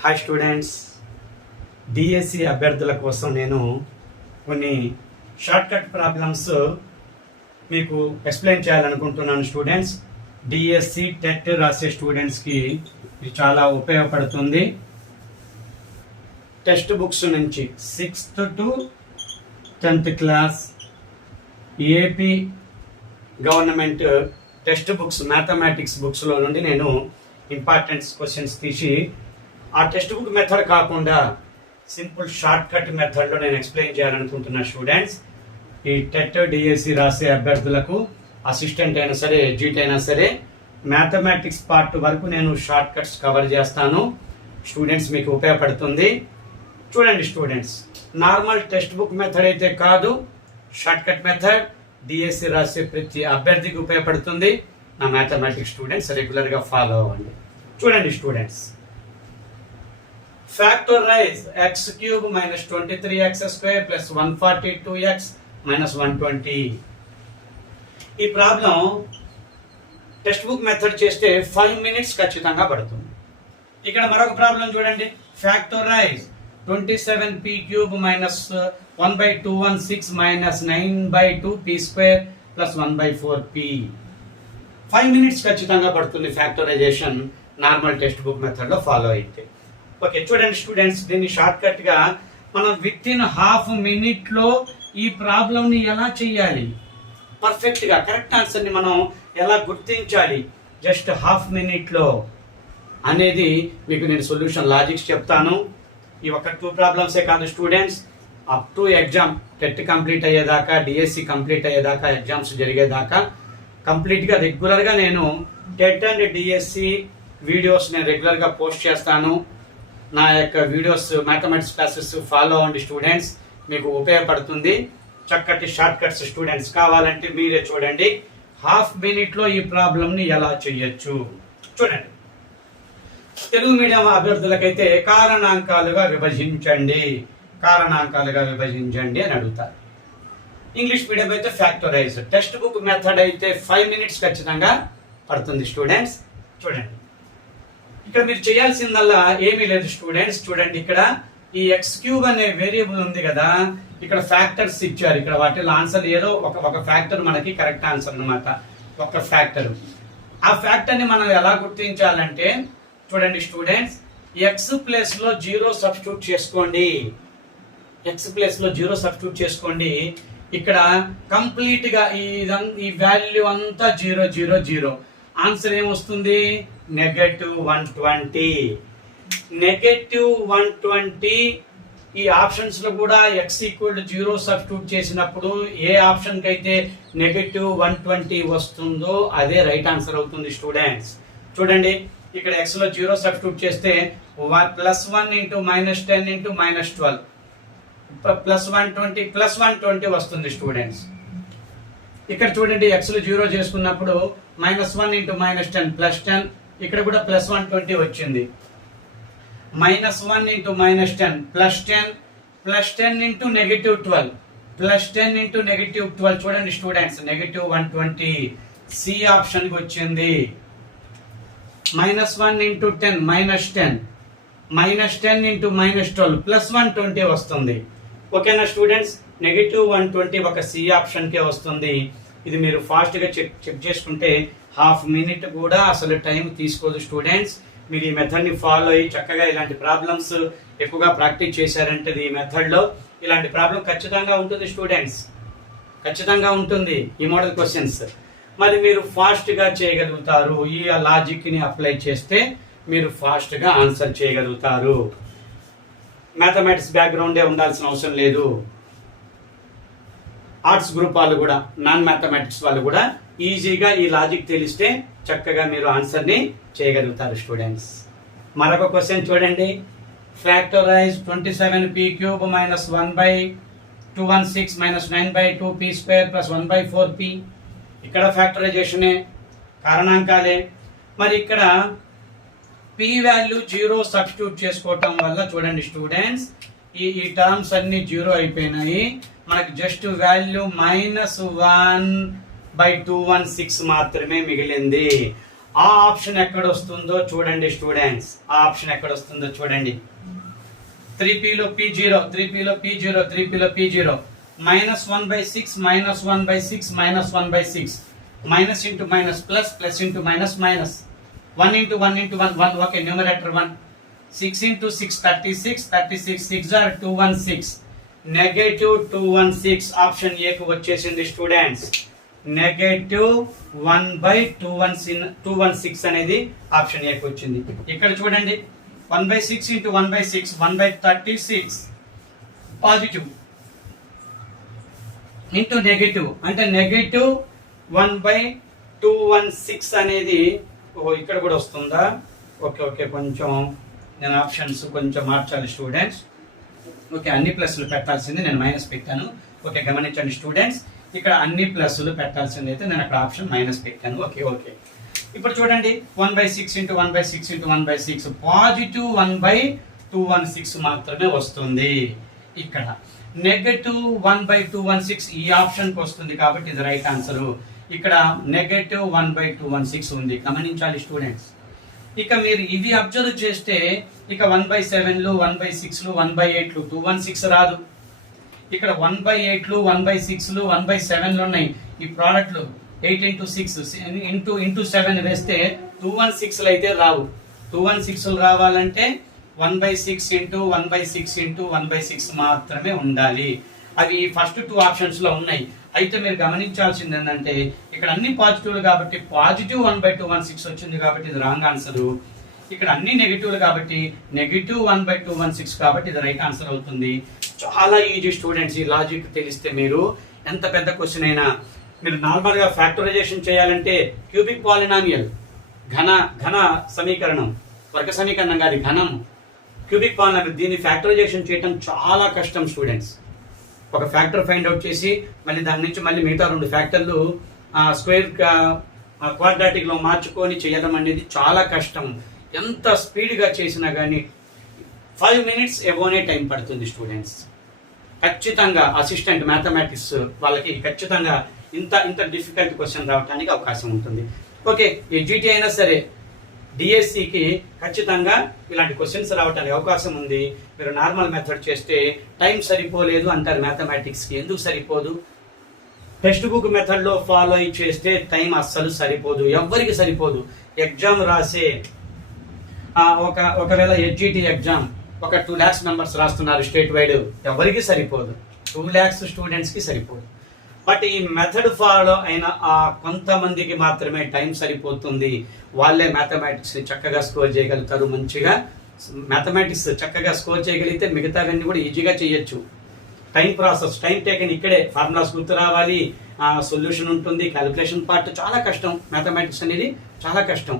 Hi students, DSC అభ్యర్థుల కోసం నేను కొన్ని షార్ట్కట్ ప్రాబ్లమ్స్ మీకు ఎక్స్ప్లెయిన్ చేయాలనుకుంటున్నాను. స్టూడెంట్స్, డిఎస్సి టెట్ రాసే స్టూడెంట్స్కి ఇది చాలా ఉపయోగపడుతుంది. టెక్స్ట్ బుక్స్ నుంచి 6th to 10th class AP government text books mathematics బుక్స్లో నుండి నేను ఇంపార్టెంట్ క్వశ్చన్స్ తీసి ఆ టెక్స్ట్ బుక్ మెథడ్ కాకుండా సింపుల్ షార్ట్ కట్ మెథడ్లో నేను ఎక్స్ప్లెయిన్ చేయాలనుకుంటున్నా. స్టూడెంట్స్, ఈ టెట్ డిఎస్సి రాసే అభ్యర్థులకు అసిస్టెంట్ అయినా సరే, ఎడ్జిట్ అయినా సరే, మ్యాథమెటిక్స్ పార్ట్ వరకు నేను షార్ట్ కట్స్ కవర్ చేస్తాను. స్టూడెంట్స్, మీకు ఉపయోగపడుతుంది. చూడండి students, normal textbook method అయితే కాదు, షార్ట్ కట్ మెథడ్ డిఎస్సి రాసే ప్రతి అభ్యర్థికి ఉపయోగపడుతుంది. నా మ్యాథమెటిక్స్ స్టూడెంట్స్ రెగ్యులర్గా ఫాలో అవ్వండి. చూడండి students, factorize x cube minus 23x square plus 142x minus 120. ఈ ప్రాబ్లం టెక్స్ట్ బుక్ మెథడ్ చేస్తే 5 minutes ఖచ్చితంగా పడుతుంది. ఇక్కడ మరొక ప్రాబ్లం చూడండి, factorize 27p cube minus 1/216 minus 9/2p square plus 1/4p. 5 minutes ఖచ్చితంగా పడుతుంది factorisation normal textbook method లో ఫాలో అయితే. ఓకే, చూడండి స్టూడెంట్స్, దీన్ని షార్ట్ కట్ గా మనం విత్ ఇన్ హాఫ్ మినిట్ లో ఈ ప్రాబ్లం ని ఎలా చేయాలి, పర్ఫెక్ట్ గా కరెక్ట్ ఆన్సర్ ని మనం ఎలా గుర్తించాలి జస్ట్ హాఫ్ మినిట్ లో అనేది మీకు నేను సొల్యూషన్ లాజిక్స్ చెప్తాను. ఈ ఒక 2 ప్రాబ్లమ్సే కాదు students, up to exam TET complete అయ్యేదాకా, డిఎస్సి కంప్లీట్ అయ్యేదాకా, ఎగ్జామ్స్ జరిగేదాకా కంప్లీట్ గా రెగ్యులర్ గా నేను టెట్ అండ్ డిఎస్సి వీడియోస్ నేను రెగ్యులర్ గా పోస్ట్ చేస్తాను. నా యొక్క వీడియోస్ మ్యాథమెటిక్స్ క్లాసెస్ ఫాలో అవ్వండి స్టూడెంట్స్, మీకు ఉపయోగపడుతుంది. చక్కటి షార్ట్ కట్స్ స్టూడెంట్స్ కావాలంటే మీరే చూడండి హాఫ్ మినిట్ లో ఈ ప్రాబ్లం ని ఎలా చేయొచ్చు. చూడండి, తెలుగు మీడియం అభ్యర్థులకైతే కారణాంకాలుగా విభజించండి అని అడుగుతారు. ఇంగ్లీష్ మీడియం అయితే ఫ్యాక్టరైజ్. టెక్స్ట్ బుక్ మెథడ్ అయితే 5 minutes ఖచ్చితంగా పడుతుంది. స్టూడెంట్స్ చూడండి, ఇక్కడ మీరు చేయాల్సిందల్లా ఏమీ లేదు స్టూడెంట్స్. చూడండి, ఇక్కడ ఈ ఎక్స్ క్యూబ్ అనే వేరియబుల్ ఉంది కదా, ఇక్కడ ఫ్యాక్టర్స్ ఇచ్చారు. ఇక్కడ వాటిలో ఆన్సర్ ఏదో ఒక ఫ్యాక్టర్ మనకి కరెక్ట్ ఆన్సర్ అన్నమాట. ఒక ఫ్యాక్టర్, ఆ ఫ్యాక్టర్ ని మనం ఎలా గుర్తించాలంటే చూడండి స్టూడెంట్స్, ఎక్స్ ప్లేస్ లో 0 సబ్స్టిట్యూట్ చేసుకోండి. ఇక్కడ కంప్లీట్ గా ఈ వాల్యూ అంతా 0 0 0. ఆన్సర్ ఏమొస్తుంది? -120. -120 ఈ ఆప్షన్స్ లో కూడా x = 0 సబ్స్టిట్యూట్ చేసినప్పుడు ఏ ఆప్షన్ కి అయితే -120 వస్తుందో అదే రైట్ ఆన్సర్ అవుతుంది స్టూడెంట్స్. చూడండి, ఇక్కడ x లో 0 సబ్స్టిట్యూట్ చేస్తే +1 × -10 × -12 +120 వస్తుంది స్టూడెంట్స్. ఇక్కడ చూడండి, x లో 0 చేసుకున్నప్పుడు -1 × -10 +10, ఇక్కడ కూడా +120 వచ్చింది. -1 × -10 +10 +10 × -12 చూడండి స్టూడెంట్స్, -120 సి ఆప్షన్ కి వచ్చింది. -1 × 10 -10 -10 × -12 +120 ఓకేనా స్టూడెంట్స్? -120 ఒక సి ఆప్షన్ కే వస్తుంది. ఇది మీరు ఫాస్ట్ గా చెక్ చేసుకుంటే హాఫ్ మినిట్ కూడా అసలు టైం తీసుకోదు స్టూడెంట్స్. మీరు ఈ మెథడ్ ని ఫాలో అయ్యి చక్కగా ఇలాంటి ప్రాబ్లమ్స్ ఎక్కువగా ప్రాక్టీస్ చేశారంటే ఈ మెథడ్ లో ఇలాంటి ప్రాబ్లం ఖచ్చితంగా ఉంటుంది స్టూడెంట్స్, ఖచ్చితంగా ఉంటుంది ఈ మోడల్ క్వశ్చన్స్. మరి మీరు ఫాస్ట్ గా చేయగలుగుతారు. ఈ లాజిక్ ని అప్లై చేస్తే మీరు ఫాస్ట్ గా ఆన్సర్ చేయగలుగుతారు. మ్యాథమెటిక్స్ బ్యాక్గ్రౌండే ఉండాల్సిన అవసరం లేదు. ఆర్ట్స్ గ్రూప్ వాళ్ళు కూడా, నాన్ మ్యాథమెటిక్స్ వాళ్ళు కూడా ఈజీగా ఈ లాజిక్ తెలిస్తే చక్కగా మీరు ఆన్సర్ ని చేయగలుగుతారు స్టూడెంట్స్. మరొక క్వశ్చన్ చూడండి, factorise 27p cube minus 1/216 minus 9/2p square plus 1/4p. ఇక్కడ ఫ్యాక్టరైజేషనే, కారణాంకాలే. మరి ఇక్కడ p వాల్యూ 0 సబ్స్టిట్యూట్ చేసుకోవటం వల్ల చూడండి స్టూడెంట్స్, ఈ టర్మ్స్ అన్ని 0 అయిపోయినాయి. మనకు జస్ట్ వాల్యూ -1/216 మాత్రమే మిగిలింది. ఆ ఆప్షన్ ఎక్కడ వస్తుందో చూడండి స్టూడెంట్స్, ఆ ఆప్షన్ ఎక్కడ వస్తుందో చూడండి. 3pలో P0, 3pలో P0, 3pలో P0, -1/6, -1/6, -1/6, minus into minus plus, plus into minus minus, 1 into 1 into 1, 1, okay, numerator 1, 6 into 6, 36, 36, 6 are 216, negative 216, option A కు వచ్చేసింది స్టూడెంట్స్. నెగటివ్ 1/216 అనేది ఆప్షన్ ఏ కు వచ్చింది. ఇక్కడ చూడండి 1/6 into 1/6, 1/36 పాజిటివ్ ఇంటూ నెగటివ్ అంటే నెగటివ్ 1/216 అనేది ఇక్కడ కూడా వస్తుందా? ఓకే ఓకే, కొంచెం నేను ఆప్షన్స్ కొంచెం మార్చాలి స్టూడెంట్స్. ఓకే, అన్ని ప్లస్లు పెట్టాల్సింది నేను మైనస్ పెట్టాను. ఓకే, గమనించండి స్టూడెంట్స్, ఇక్కడ అన్ని ప్లస్లు పెట్టాల్సింది అయితే నేను అక్కడ ఆప్షన్ మైనస్ పెట్టాను. ఓకే ఓకే, ఇప్పుడు చూడండి 1/6 into 1/6 into 1/6 పాజిటివ్ 1/216 మాత్రమే వస్తుంది. ఇక్కడ నెగటివ్ 1/216 ఈ ఆప్షన్కి వస్తుంది కాబట్టి ఇది రైట్ ఆన్సర్. ఇక్కడ నెగటివ్ 1/216 ఉంది, గమనించాలి స్టూడెంట్స్. ఇక మీరు ఇది అబ్జర్వ్ చేస్తే ఇక 1/7లు 1/6లు 1/8లు 216 రాదు. ఇక్కడ 1/8లు 1/6లు 1/7లు ఉన్నాయి. ఈ ప్రోడక్ట్లు 8 into 6 into 7 వేస్తే 216లు అయితే రావు. 216లు రావాలంటే 1/6 into 1/6 into 1/6 మాత్రమే ఉండాలి. అవి ఫస్ట్ 2 ఆప్షన్స్ లో ఉన్నాయి. అయితే మీరు గమనించాల్సింది ఏంటంటే ఇక్కడ అన్ని పాజిటివ్లు కాబట్టి పాజిటివ్ 1/216 వచ్చింది కాబట్టి ఇది రాంగ్ ఆన్సర్. ఇక్కడ అన్ని నెగిటివ్లు కాబట్టి నెగిటివ్ 1/216 కాబట్టి ఇది రైట్ ఆన్సర్ అవుతుంది. చాలా ఈజీ స్టూడెంట్స్, ఈ లాజిక్ తెలిస్తే మీరు ఎంత పెద్ద క్వశ్చన్ అయినా మీరు నార్మల్ గా ఫ్యాక్టరైజేషన్ చేయాలంటే క్యూబిక్ పాలినామియల్ ఘన సమీకరణం, వర్గ సమీకరణం కాదు, ఘనం క్యూబిక్ పాలినామియల్, దీన్ని ఫ్యాక్టరైజేషన్ చేయడం చాలా కష్టం స్టూడెంట్స్. ఒక ఫ్యాక్టర్ ఫైండ్ అవుట్ చేసి మళ్ళీ దాని నుంచి మళ్ళీ మిగతా 2 ఫ్యాక్టర్లు స్క్వేర్ క్వాడ్రాటిక్ లో మార్చుకొని చేయడం అనేది చాలా కష్టం. ఎంత స్పీడ్గా చేసినా కానీ 5 minutes ఎబోనే టైం పడుతుంది స్టూడెంట్స్. ఖచ్చితంగా అసిస్టెంట్ మ్యాథమెటిక్స్ వాళ్ళకి ఖచ్చితంగా ఇంత డిఫికల్ట్ క్వశ్చన్ రావడానికి అవకాశం ఉంటుంది. ఓకే, ఎడ్జిటి అయినా సరే డిఎస్సికి ఖచ్చితంగా ఇలాంటి క్వశ్చన్స్ రావడానికి అవకాశం ఉంది. మీరు నార్మల్ మెథడ్ చేస్తే టైం సరిపోలేదు అంటారు మ్యాథమెటిక్స్కి. ఎందుకు సరిపోదు? టెక్స్ట్ బుక్ మెథడ్లో ఫాలో అయి చేస్తే టైం అస్సలు సరిపోదు, ఎవ్వరికి సరిపోదు. ఎగ్జామ్ రాసే ఒకవేళ ఎడ్జిటి ఎగ్జామ్ ఒక 2 lakhs మెంబర్స్ రాస్తున్నారు స్టేట్ వైడ్, ఎవరికి సరిపోదు, 2 lakhs స్టూడెంట్స్కి సరిపోదు. బట్ ఈ మెథడ్ ఫాలో అయిన కొంతమందికి మాత్రమే టైం సరిపోతుంది. వాళ్ళే మ్యాథమెటిక్స్ చక్కగా స్కోర్ చేయగలుగుతారు. మంచిగా మ్యాథమెటిక్స్ చక్కగా స్కోర్ చేయగలిగితే మిగతావన్నీ కూడా ఈజీగా చేయొచ్చు. టైం ప్రాసెస్, టైం టేకన్ ఇక్కడే, ఫార్ములాస్ గుర్తు రావాలి, సొల్యూషన్ ఉంటుంది, క్యాలిక్యులేషన్ పార్ట్ చాలా కష్టం. మ్యాథమెటిక్స్ అనేది చాలా కష్టం.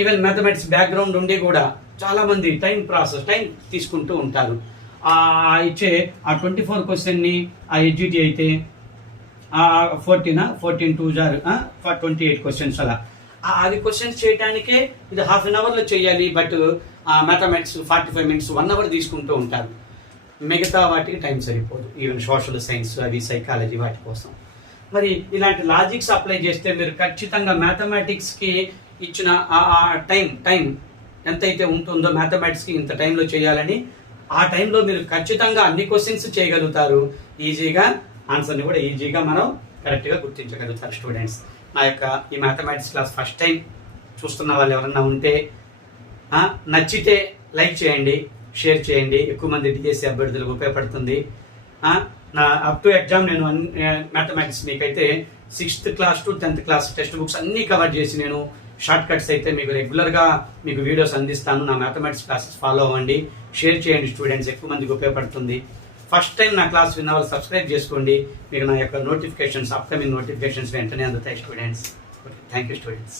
ఈవెన్ మ్యాథమెటిక్స్ బ్యాక్గ్రౌండ్ ఉండి కూడా చాలా మంది టైం తీసుకుంటూ ఉంటారు. ఇచ్చే 24 క్వశ్చన్ని ఎడ్జిటి అయితే 14 2 28 క్వశ్చన్స్ అలా అది క్వశ్చన్స్ చేయడానికే ఇది 1/2 hour లో చేయాలి. బట్ మ్యాథమెటిక్స్ 45 minutes 1 hour తీసుకుంటూ ఉంటారు. మిగతా వాటికి టైం సరిపోదు. ఈవెన్ సోషల్ సైన్స్ అవి సైకాలజీ వాటి కోసం. మరి ఇలాంటి లాజిక్స్ అప్లై చేస్తే మీరు ఖచ్చితంగా మ్యాథమెటిక్స్కి ఇచ్చిన టైం ఎంతైతే ఉంటుందో మ్యాథమెటిక్స్కి ఇంత టైంలో చేయాలని ఆ టైంలో మీరు ఖచ్చితంగా అన్ని క్వశ్చన్స్ చేయగలుగుతారు. ఈజీగా ఆన్సర్ని కూడా ఈజీగా మనం కరెక్ట్గా గుర్తించగలుగుతారు స్టూడెంట్స్. నా యొక్క ఈ మ్యాథమెటిక్స్ క్లాస్ ఫస్ట్ టైం చూస్తున్న వాళ్ళు ఎవరన్నా ఉంటే నచ్చితే లైక్ చేయండి, షేర్ చేయండి. ఎక్కువ మంది డిఎస్సి అభ్యర్థులకు ఉపయోగపడుతుంది. నా అప్ టు ఎగ్జామ్ నేను మ్యాథమెటిక్స్ మీకైతే 6th class to 10th class text books అన్నీ కవర్ చేసి నేను షార్ట్ కట్స్ అయితే మీకు రెగ్యులర్గా మీకు వీడియోస్ అందిస్తాను. నా మ్యాథమెటిక్స్ క్లాసెస్ ఫాలో అవ్వండి, షేర్ చేయండి స్టూడెంట్స్, ఎక్కువ మందికి ఉపయోగపడుతుంది. ఫస్ట్ టైం నా క్లాస్ విన్న వాళ్ళు సబ్స్క్రైబ్ చేసుకోండి. మీకు నా యొక్క నోటిఫికేషన్స్, అప్కమింగ్ నోటిఫికేషన్స్ వెంటనే అందుతాయి students. Okay, thank you students.